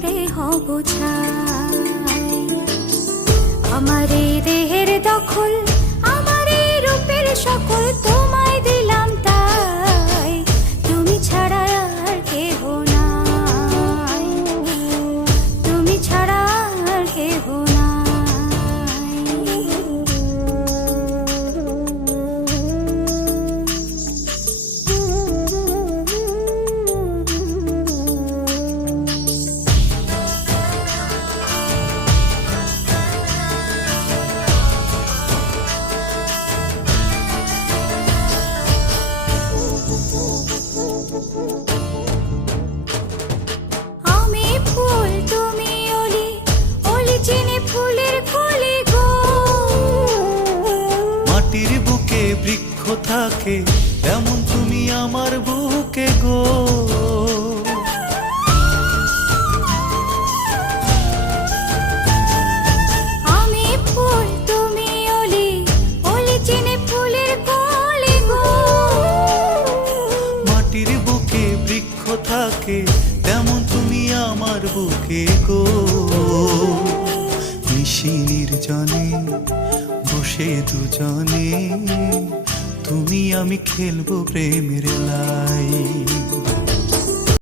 পুড়ে হব ছাই। আমার এই দেহের দখল, আমার এই রূপের সকল তোমায় দিলাম তাই, তুমি ছাড়া আর কেহ নাই, তুমি ছাড়া আর কেহ নাই। মাটির বুকে বৃক্ষ থাকে তেমন তুমি আমার বুকে গো। আমি ফুল তুমি অলি, অলি চিনে ফুলের কলি গো। মাটির বুকে বৃক্ষ থাকে তেমন তুমি আমার বুকে গো। নিশি নির্জনে বসে দুজনে তুমি আমি খেলবো প্রেমের লাই।